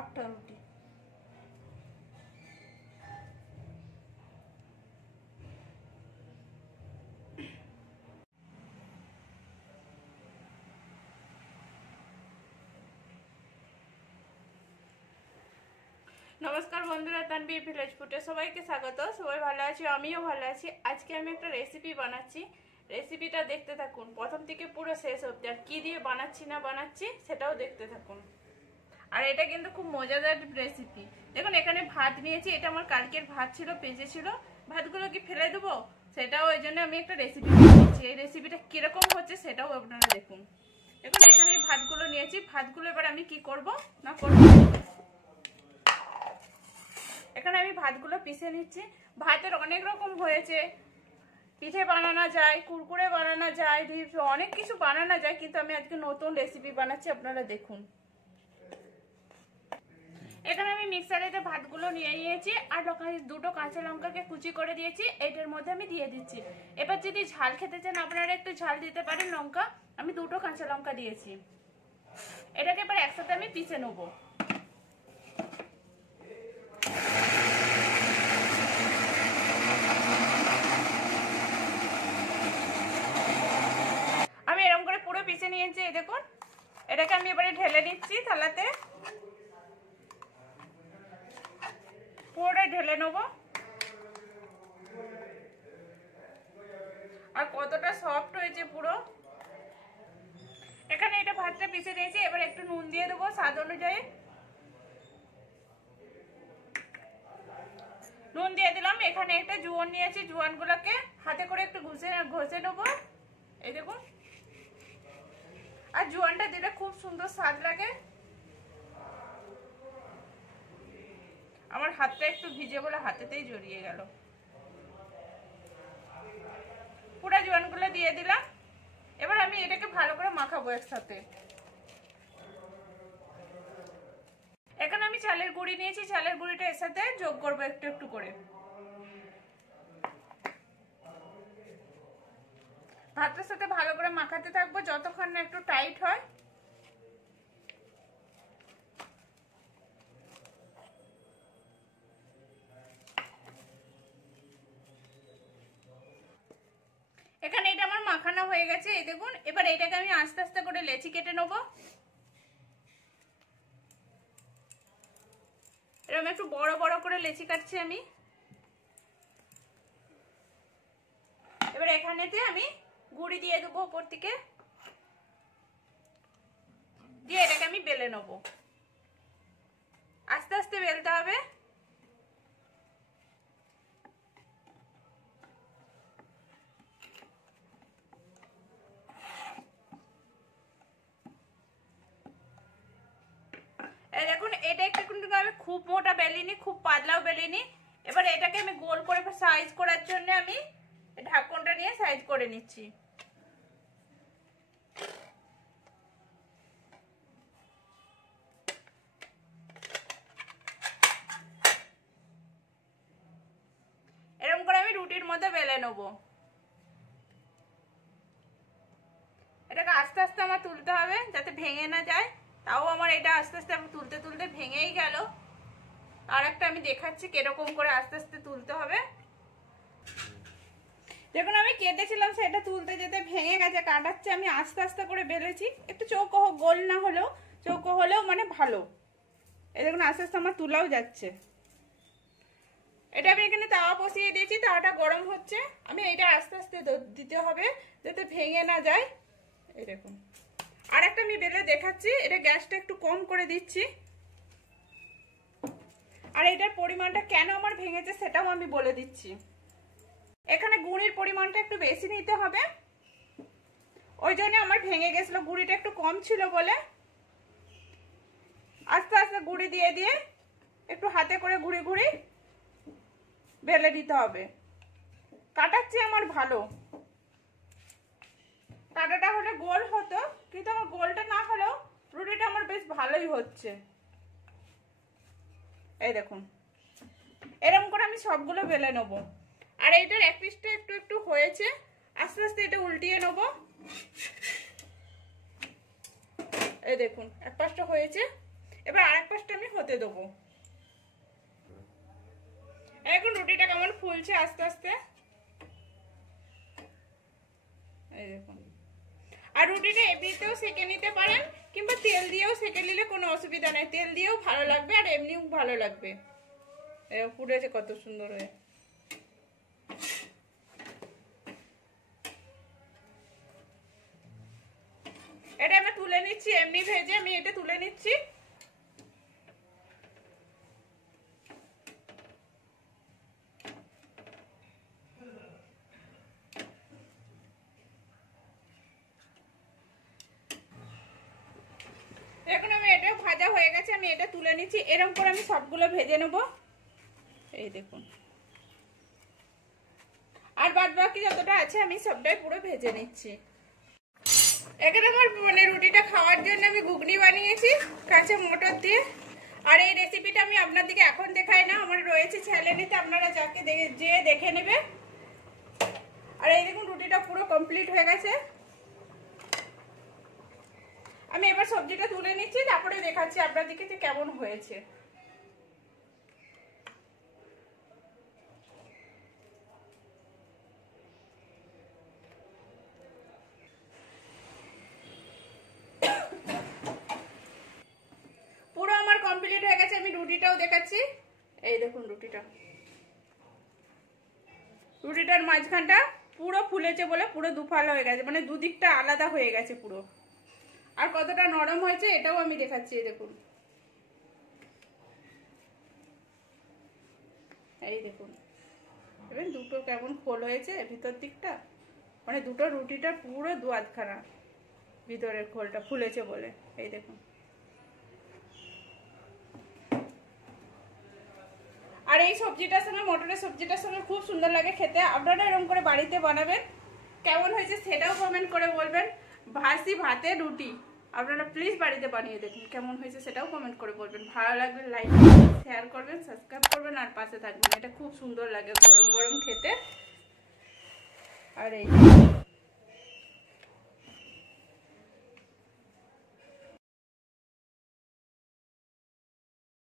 8টা রুটি। নমস্কার বন্ধুরা, তানভীর ভিলেজ ফুডে সবাইকে স্বাগত। সবাই ভালো আছি, আমিও ভালো আছি। আজকে আমি একটা রেসিপি বানাচ্ছি, রেসিপিটা দেখতে থাকুন প্রথম থেকে পুরো শেষ অবধি। আর কি দিয়ে বানাচ্ছি না বানাচ্ছি সেটাও দেখতে থাকুন। আর এটা কিন্তু খুব মজাদার রেসিপি। দেখুন এখানে ভাত নিয়েছি, এটা আমার কালকের ভাত ছিল, পেঁচে ছিল। ভাতগুলো কি ফেলে দেবো, সেটাও ওই জন্য আমি একটা রেসিপি বানিয়েছি। এই রেসিপিটা কিরকম হচ্ছে সেটাও আপনারা দেখুন। দেখুন এখানে ভাতগুলো নিয়েছি, ভাতগুলো এবার আমি কি করব না করব, এখানে আমি ভাতগুলো পিষে নিচ্ছি। ভাতের অনেক রকম হয়েছে, পিঠে বানানো যায়, কুরকুরে বানানো যায়, অনেক কিছু বানানো যায়, কিন্তু আমি আজকে নতুন রেসিপি বানাচ্ছি, আপনারা দেখুন। এখানে আমি মিক্সারেতে ভাতগুলো নিয়ে নিয়েছি, আর দুটো কাঁচা লঙ্কাকে কুচি করে দিয়েছি, এটার মধ্যে আমি দিয়ে দিচ্ছি। এবার যদি ঝাল খেতে চান আপনারা একটু ঝাল দিতে পারেন লঙ্কা, আমি দুটো কাঁচা লঙ্কা দিয়েছি। এটাকে এবার একসাথে আমি পিষে নেবো। আমি এরকম করে পুরো পিষে নিয়েছি, এই দেখুন। এটাকে আমি এবারে ঢেলে নিচ্ছি থালাতে, পুরোটাই ঢেলে নেবো। আর কতটা সফট হয়েছে পুরো। এখানে এটা ভাতটা পিষে নিয়েছি, এবার একটু নুন দিয়ে দেবো স্বাদ অনুযায়ী। নুন দিয়ে দিলাম। এখানে একটা জোয়ান নিয়েছি, জোয়ানগুলোকে হাতে করে একটু ঘষে নেবো, এই দেখুন। আর জোয়ানটা দিলে খুব সুন্দর স্বাদ লাগে। আমার হাতটা একটু ভিজে বলে হাতেতেই জড়িয়ে গেল। পুরো জোয়ানগুলো দিয়ে দিলাম। এবার আমি এটাকে ভালো করে মাখাবো একসাথে। এখানে আমি চালের গুঁড়ি নিয়েছি, চালের গুঁড়িটা এর সাথে যোগ করবো একটু একটু করে। ভাতের সাথে ভালো করে মাখাতে থাকবো যতক্ষণ না একটু টাইট হয়। এখানে এটা আমার মাখানো হয়ে গেছে, এই দেখুন। এবার এটাকে আমি আস্তে আস্তে করে লেচি কেটে নেবো। এরকম একটু বড় বড় করে লেচি কাটছি আমি। এবার এখানেতে আমি গুঁড়ি দিয়ে দেবো উপর থেকে, দিয়ে এটাকে আমি বেলে নেবো। আস্তে আস্তে বেলতে হবে। এই দেখুন, এটা একটু কিন্তু আমি খুব মোটা বেলিনি, খুব পাতলাও বেলিনি। এবার এটাকে আমি গোল করে সাইজ করার জন্য আমি ঢাকনটা নিয়ে সাইজ করে নিচ্ছি। এরকম করে আমি রুটির মধ্যে বেলে নেবো। এটাকে আস্তে আস্তে আমার তুলতে হবে যাতে ভেঙে না যায়। তাও আমার এটা আস্তে আস্তে আমি তুলতে তুলতে ভেঙেই গেল। আর একটা আমি দেখাচ্ছি কিরকম করে আস্তে আস্তে তুলতে হবে। দেখুন আমি কেটেছিলাম, সেটা তুলতে যেতে ভেঙে গেছে, কাটাচ্ছে। আমি আস্তে আস্তে করে বেলেছি, একটু চৌকো গোল না হলেও, চৌকো হলেও মানে ভালো। এই দেখুন আস্তে আস্তে আমার তুলাও যাচ্ছে। এটা আমি এখানে তাওয়া বসিয়ে দিয়েছি, তাওয়াটা গরম হচ্ছে। আমি এটা আস্তে আস্তে দিতে হবে যাতে ভেঙে না যায়। এই দেখুন আর একটা আমি বেলে দেখাচ্ছি। এটা গ্যাসটা একটু কম করে দিচ্ছি। আর এটার পরিমাণটা কেন আমার ভেঙেছে সেটাও আমি বলে দিচ্ছি। এখানে গুঁড়ির পরিমাণটা একটু বেশি নিতে হবে, ওই জন্য আমার ভেঙে গেছিল। গুঁড়িটা একটু কম ছিল বলে আস্তে আস্তে গুঁড়ি দিয়ে দিয়ে একটু হাতে করে ঘুরি ঘুরি বেলে দিতে হবে। কাটাচ্ছি আমার ভালো, কাটাটা হলে গোল হতো, কিন্তু আমার গোলটা না হলেও রুটিটা আমার বেশ ভালোই হচ্ছে। এই দেখুন এরকম করে আমি সবগুলো বেলে নেবো। আর এইটার এক পিসটা একটু একটু হয়েছে, আস্তে আস্তে এটা উল্টিয়ে নেবো। এই দেখুন এক পাশটা হয়েছে, এবার আরেক পাশটা আমি হতে দেবো। এখন রুটিটা কেমন ফুলছে আস্তে আস্তে, এই দেখুন। আর রুটিটা এমনিতেও সেঁকে নিতে পারেন, কিংবা তেল দিয়েও সেঁকে নিলে কোনো অসুবিধা নেই। তেল দিয়েও ভালো লাগবে আর এমনিও ভালো লাগবে। ফুটেছে কত সুন্দর হয়ে। এটা আমি তুলে নিচ্ছি, এমনি ভেজে আমি এটা তুলে নিচ্ছি। এখন আমি এটা ভাজা হয়ে গেছে, আমি এটা তুলে নিচ্ছি। এরকম করে আমি সবগুলো ভেজে নেব, এই দেখুন। আর বাদ বাকি যতটা আছে আমি সবটাই পুরো ভেজে নিচ্ছি। এখানে আমার মানে রুটিটা খাওয়ার জন্য আমি ঘুগনি বানিয়েছি কাঁচা মটর দিয়ে। আর এই রেসিপিটা আমি আপনাদেরকে এখন দেখাই না, আমার রয়েছে চ্যানেলেতে, আপনারা যাকে যেয়ে দেখে নেবে। আর এই দেখুন রুটিটা পুরো কমপ্লিট হয়ে গেছে। আমি এবার সবজিটা তুলে নিচ্ছি, তারপরে দেখাচ্ছি আপনাদেরকে যে কেমন হয়েছে। পুরো আমার কমপ্লিট হয়ে গেছে, আমি রুটিটাও দেখাচ্ছি। এই দেখুন রুটিটার মাঝখানটা পুরো ফুলেছে বলে পুরো দুফাল হয়ে গেছে, মানে দুদিকটা আলাদা হয়ে গেছে পুরো। আর কতটা নরম হয়েছে এটাও আমি দেখাচ্ছি, দেখুন। এই দেখুন এবার দুটো কেমন খোল হয়েছে ভিতর দিকটা, মানে দুটো রুটিটা পুরো দু আধখানা ভিতরের খোলটা ফুলেছে বলে। এই দেখুন। আর এই সবজিটার সঙ্গে, মটরের সবজিটার সঙ্গে খুব সুন্দর লাগে খেতে। আপনারা এরকম করে বাড়িতে বানাবেন, কেমন হয়েছে সেটাও কমেন্ট করে বলবেন। ভাসি ভাতে রুটি আপনারা প্লিজ বাড়িতে বানিয়ে দেখুন, কেমন হয়েছে সেটাও কমেন্ট করে বলবেন। ভালো লাগলে লাইক করবেন, শেয়ার করবেন, সাবস্ক্রাইব করবেন আর পাশে থাকবেন। এটা খুব সুন্দর লাগে গরম গরম খেতে। আর এই